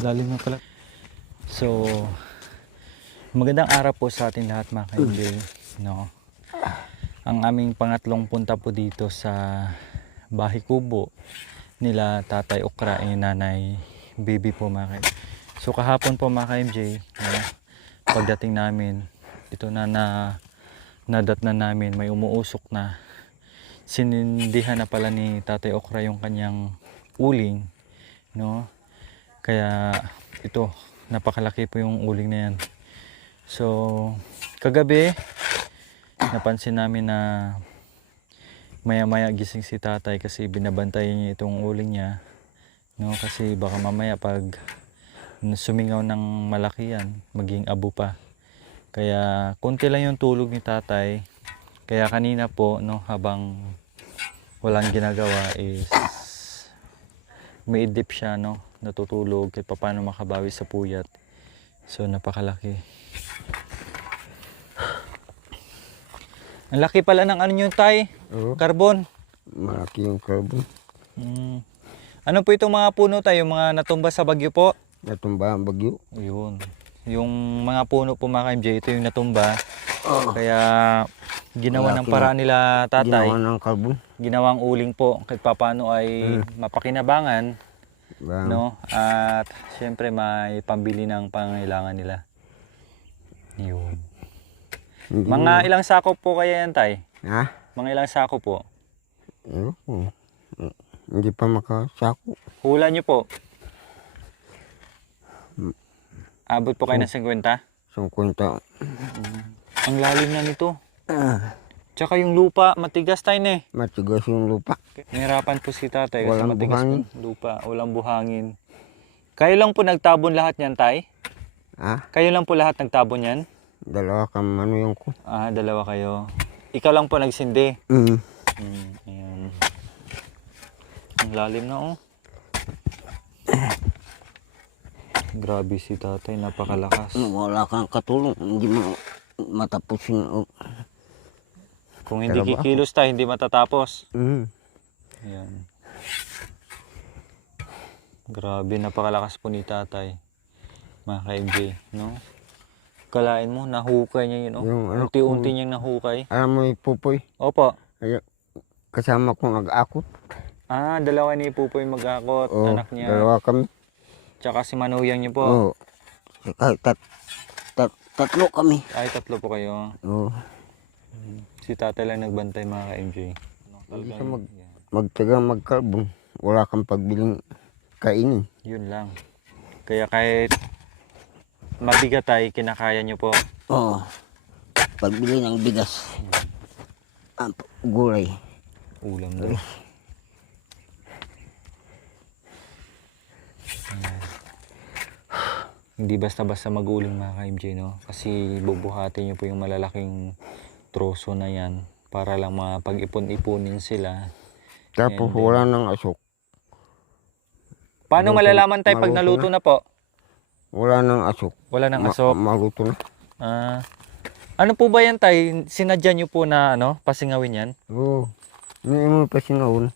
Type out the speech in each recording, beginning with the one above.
Lalim na pala. So, magandang araw po sa atin lahat mga ka-MJ, no? Ang aming pangatlong punta po dito sa Bahay Kubo nila Tatay Okra and Nanay Baby po mga ka-MJ. So kahapon po mga ka-MJ, no? Pagdating namin, ito na nadatnan namin, may umuusok na. Sinindihan na pala ni Tatay Okra yung kanyang uling, no? Kaya ito, napakalaki po yung uling na yan. So, kagabi, napansin namin na maya-maya gising si tatay kasi binabantayan niya itong uling niya. No? Kasi baka mamaya pag sumingaw ng malaki yan, maging abo pa. Kaya konti lang yung tulog ni tatay. Kaya kanina po, no, habang walang ginagawa is maidip siya, no? Natutulog kahit paano makabawi sa puyat. So napakalaki. Ang laki pala ng ano nyo tay? Oo. Carbon. Malaki yung carbon. Ano po itong mga puno tayo? Yung mga natumba sa bagyo po? Natumba ang bagyo. Yun. Yung mga puno po mga ka-MJ, ito yung natumba. Oh. Kaya ginawa ng Malaki paraan nila tatay. Ginawa ng carbon. Ginawang uling po kahit paano ay mapakinabangan. No? At syempre may pambili ng pangangailangan nila. Yun. Mga ilang sako po kaya yan tay? Ha? Mga ilang sako po? Ayun. Hindi pa makasako. Hula nyo po? Abot po kayo ng 50? 50. Ang lalim na nito. Tsaka yung lupa, matigas tayo na eh. Matigas yung lupa. Nahirapan po si tatay kasi Walang matigas buhangin. po lupa. Walang buhangin. Kayo lang po nagtabon lahat niyan tay? Ha? Kayo lang po lahat nagtabon yan? Dalawa kang ano yung ko. Ah, dalawa kayo. Ikaw lang po nagsindi. Ayan. Ang lalim na oh. Grabe si tatay, napakalakas. Wala kang katulong. Hindi mo matapos yung... Kung hindi Trabaho. kikilos tayo, hindi matatapos. Mm. Ayan. Grabe, napakalakas po ni tatay. Mga ka-MJ, no? Kalain mo, nahukay niya yun, no? Yung ano Unti-unti ko- niyang nahukay. Alam mo yung pupoy. Opo. Ay, kasama kong ag-akot. Ah, dalawa ni Pupoy mag-akot, Oo, anak niya. dalawa kami. Tsaka si Manuyang niyo po. Oo. Kahit tatlo kami. Ay, tatlo po kayo. Oo. Si tatay lang nagbantay mga ka-MJ. Hindi siya magtaga mag-carbon. Wala kang pagbiling kainin. Yun lang. Kaya kahit mabigat ay kinakaya niyo po. Oo. Pagbili ng bigas. Ang gulay. Ulam daw. Hindi basta-basta maguling mga ka-MJ, no? Kasi bubuhatin niyo po yung malalaking troso na yan para lang mapag-ipon-ipunin sila. Tapos And then- wala ng asok. Paano Maluto- malalaman tayo pag maluto naluto na po? Wala ng asok. Wala nang asok. Maluto na. Ah, ano po ba yan tay? Sinadya niyo po na ano, pasingawin yan? Oo. Hindi mo pa sinawon.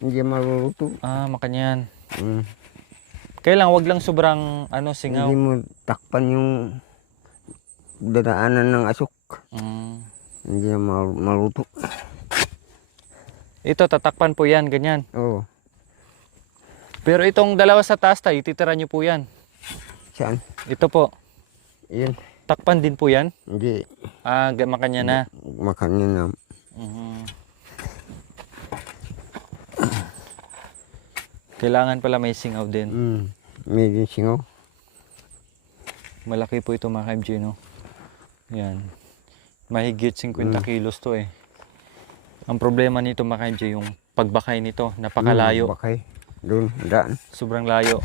Hindi maluluto. Ah, makanyan. Mm. Kailang wag lang sobrang ano singaw. Hindi mo takpan yung dadaanan ng asok. Mm. Hindi na maluto. Ito tatakpan po yan, ganyan. Oo. Pero itong dalawa sa taas tay, titira niyo po yan. Saan? Ito po, Yan. takpan din po yan. Hindi. Ah, makanya na. Makanya na. Kailangan pala may singaw din. Medyo singaw. Malaki po ito mga ka-MJ, no? Yan. Mahigit 50 kilos to eh. Ang problema nito mga ka-MJ, yung pagbakay nito, napakalayo. Bakay. Doon. Daan. Sobrang layo.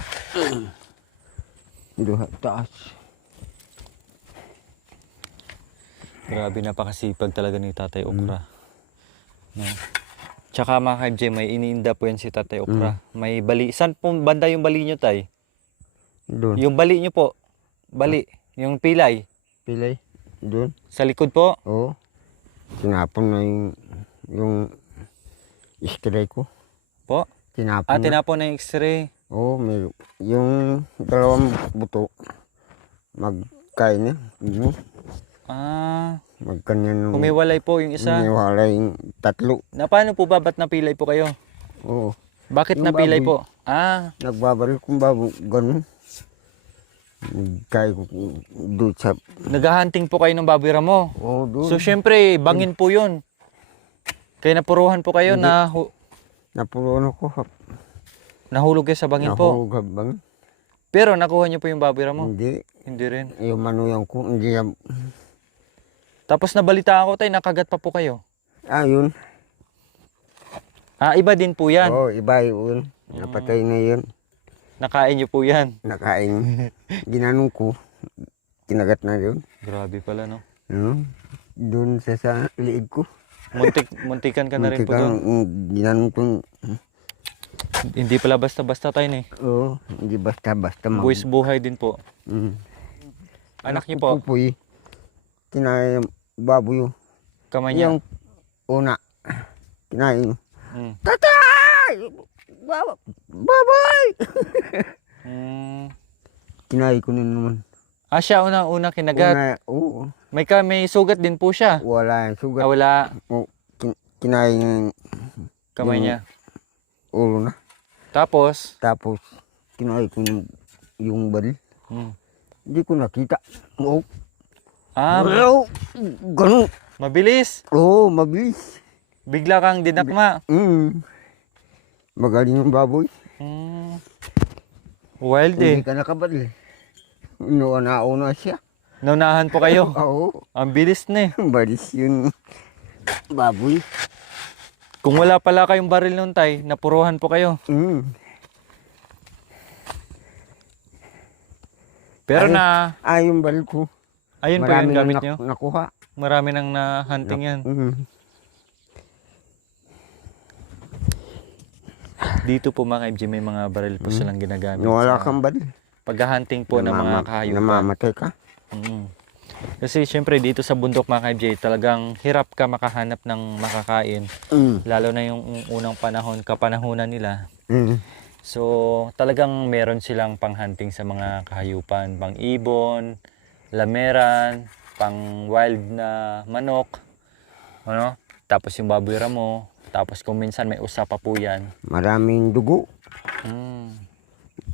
Doon. Taas. Grabe, napakasipag talaga ni Tatay Okra. No? Tsaka mga ka-MJ, may iniinda po yan si Tatay Okra. May bali. Saan po banda yung bali nyo tay? Doon. Yung bali nyo po. Bali. Yung pilay. Pilay. Doon. Sa likod po. Oo. Tinapon na yung stray ko. Po. Tinapon Ah, na. tinapon na yung x-ray. Oo, may yung dalawang buto magkain niya. Ah, Magkanyan yung humiwalay po yung isa. iniwala yung tatlo. Na paano po ba? Ba't napilay po kayo? Oo. Bakit Yung napilay baboy. po? Ah, Nagbabaril kung babo, ganun. Nagkaya ko doon sa... naghahunting po kayo ng baboy ramo. Oo, doon. So, syempre, bangin po yun. Kaya napuruhan po kayo Hindi. na Napuruan ako. nahulog kayo sa bangin po. Nahulog habang. Pero nakuha niyo po yung baboy ramo? Hindi. Hindi rin. Yung manuyan ko, hindi yan. Tapos nabalita ako tayo, nakagat pa po kayo. Yun. Ah, iba din po yan. Oo, iba yun. Napatay na yun. Nakain niyo po yan. Nakain. Ginanong ko. Kinagat na yun. Grabe pala, no? Doon sa liig ko. Muntikan ka na rin po doon. Ginanong ko. Hindi pala basta-basta tayo eh. Oo, hindi basta-basta. Buwis buhay din po. Anak niyo po, Pupoy. Kinain baboy yun. kamay niya. Yung una. Kinain. Mm. Tatay! Baboy! Mm. Kinain ko na naman. Ah, siya una kinagat. Oo. May sugat din po siya. Wala yung sugat. Ah, wala. Kinain yung Kamay niya. ulo na. Tapos, Tapos, kinain ko yung baril. mm. Hindi ko nakita. Oo. Ah, Ganun. mabilis. Oo, mabilis. Bigla kang dinakma. Magaling yung baboy. Mm. Wild Hindi eh. ka nakabaril. Nauna siya. Naunahan po kayo. Oo. Ang bilis na eh. Balis yung baboy. Kung wala pala kayong baril nun tay, napuruhan po kayo. Pero Yung baril ko. ayun po Marami yung gamit na nyo. nakuha. Marami nang na-hunting yan. Dito po mga FG may mga baril po silang ginagamit. Wala sa kang baril. pag-hunting po ng mga kahayupan. Namamatay ka. Kasi syempre dito sa bundok mga FJ, talagang hirap ka makahanap ng makakain. Lalo na yung unang panahon, kapanahunan nila. So talagang meron silang pang-hunting sa mga kahayupan, pang-ibon, lameran, pang-wild na manok, ano? Tapos yung baboy ramo, tapos kung minsan may usa pa po yan. Maraming dugo.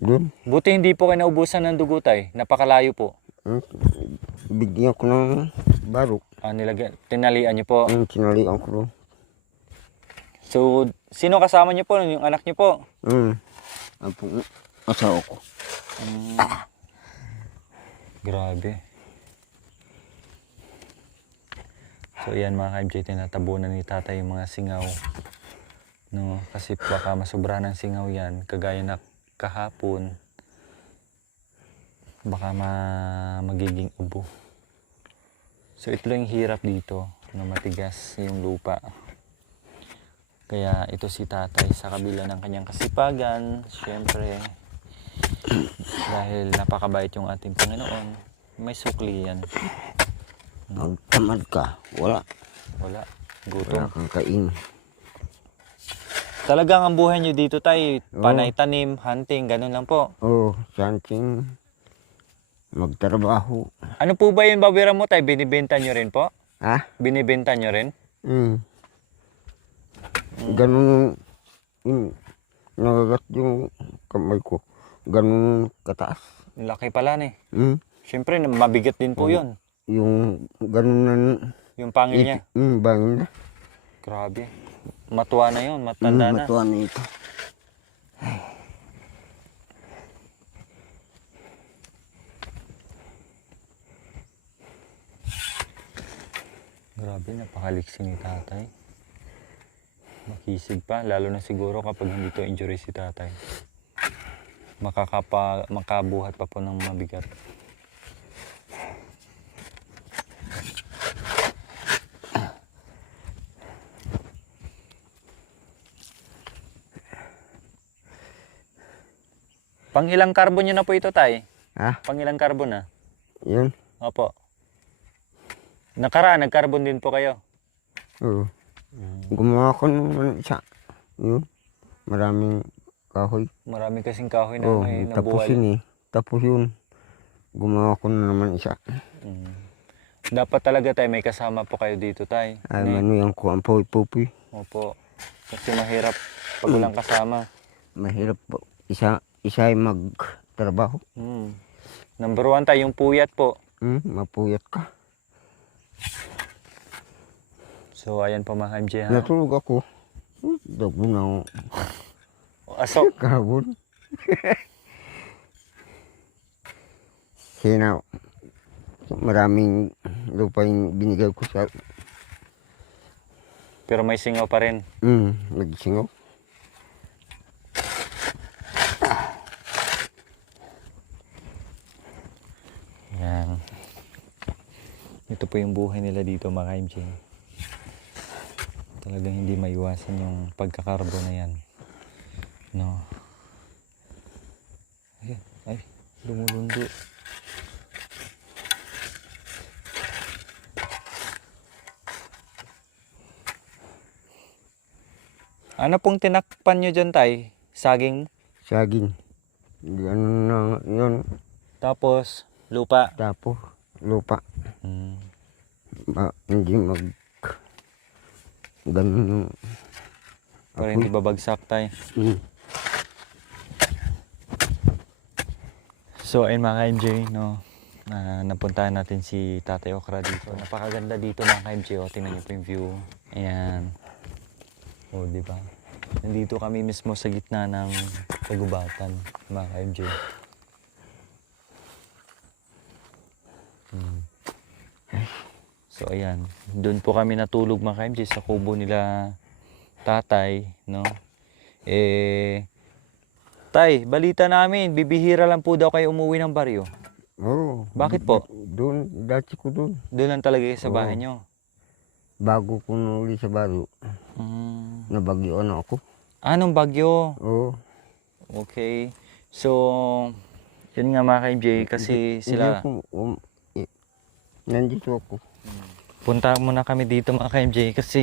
Doon. Buti hindi po kayo naubusan ng dugo tay, napakalayo po. Bigyan ko ng barok. Tinalian niyo po. Sinalian ko doon. So, sino kasama niyo po? Yung anak niyo po? Ang asawa ko. Grabe. So, yan mga ka-MJ, tinatabunan ni tatay yung mga singaw. No, kasi baka masubra ng singaw yan, kagaya na kahapon. Baka magiging ubo. So, ito lang yung hirap dito, na matigas yung lupa. Kaya ito si tatay sa kabila ng kanyang kasipagan, syempre, dahil napakabait yung ating Panginoon, may sukli yan. Magtamad ka. Wala. Wala. Wala Gutom. kang kain. Talagang ang buhay nyo dito tay, panay tanim, hunting, ganun lang po. Something. Magtrabaho. Ano po ba yung babira mo tay? Binibenta nyo rin po? Ha? Binibenta nyo rin? Ganun nagagat yung kamay ko. Ganun kataas. Laki pala ni. Siyempre, mabigat din po yun. Yung ganun na. Yung pangil niya. Bangin na. Grabe. Matuwa na yun, matanda na. Matuwa na ito. Grabe, napakaliksi ni tatay. Makisig pa, lalo na siguro kapag hindi to injury si tatay. Makabuhat pa po ng mabigat. Pang ilang carbon nyo na po ito, tay? Ha? Pang ilang carbon na? Yun. Opo. Nakaraan, nag-carbon din po kayo? Oo. Gumawa ko naman isa. Yun. Maraming kahoy. Marami kasing kahoy na Oh, may tapos nabuwal. yun eh. Tapos yun, gumawa ko na naman isa. Mm. Dapat talaga tayo may kasama po kayo dito tay. Ay, ano yung kuwan po, pupoy. Opo. Kasi mahirap pag walang kasama. Mahirap po. Isa ay magtrabaho. Number 1 tayo, yung puyat po. Mapuyat ka. So ayan po mga MJ ha. Natulog ako. Dago na ako. Aso. Kahapon. Sina, maraming lupa yung binigay ko sa... Pero may singaw pa rin. Nagsingaw. Yan. Ito po yung buhay nila dito mga MJ. Talagang hindi maiwasan yung pagkakarbo na yan. No. Ay, lumulundo. Ano pong tinakpan nyo dyan tay? Saging? Saging. Ano na yun. Tapos lupa? Tapos lupa. Hmm. Hindi mag... Ganun yung... Para hindi babagsak tay. So ayun mga MJ, no, napuntahan natin si Tatay Okra dito. Napakaganda dito mga MJ, oh, tingnan niyo po yung view. Ayan. Oh, di ba? Nandito kami mismo sa gitna ng kagubatan, mga MJ. So ayan, doon po kami natulog mga MJ sa kubo nila tatay, no. Tay, balita namin, bibihira lang po daw kayo umuwi ng baryo. Oo. Bakit po? Doon, dati ko doon. Doon lang talaga kayo sa bahay nyo. Bago ko nuli sa baro, nabagyoan ako. Anong bagyo? Oo. Okay. So, yun nga mga ka-MJ, kasi sila... Nandito ako. Punta muna kami dito mga ka-MJ kasi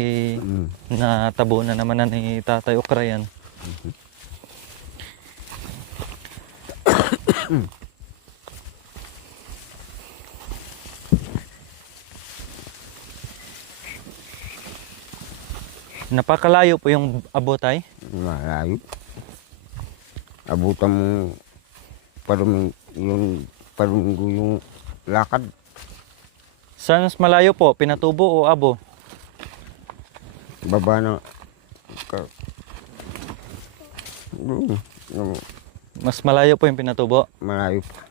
natabo na naman na ni Tatay Okra yan. Napakalayo po yung abotay. Malayo. Abutan mo parunggo yung lakad. Saan mas malayo po? Pinatubo o abo? Baba na. Doon. Mas malayo po yung pinatubo. Malayo pa.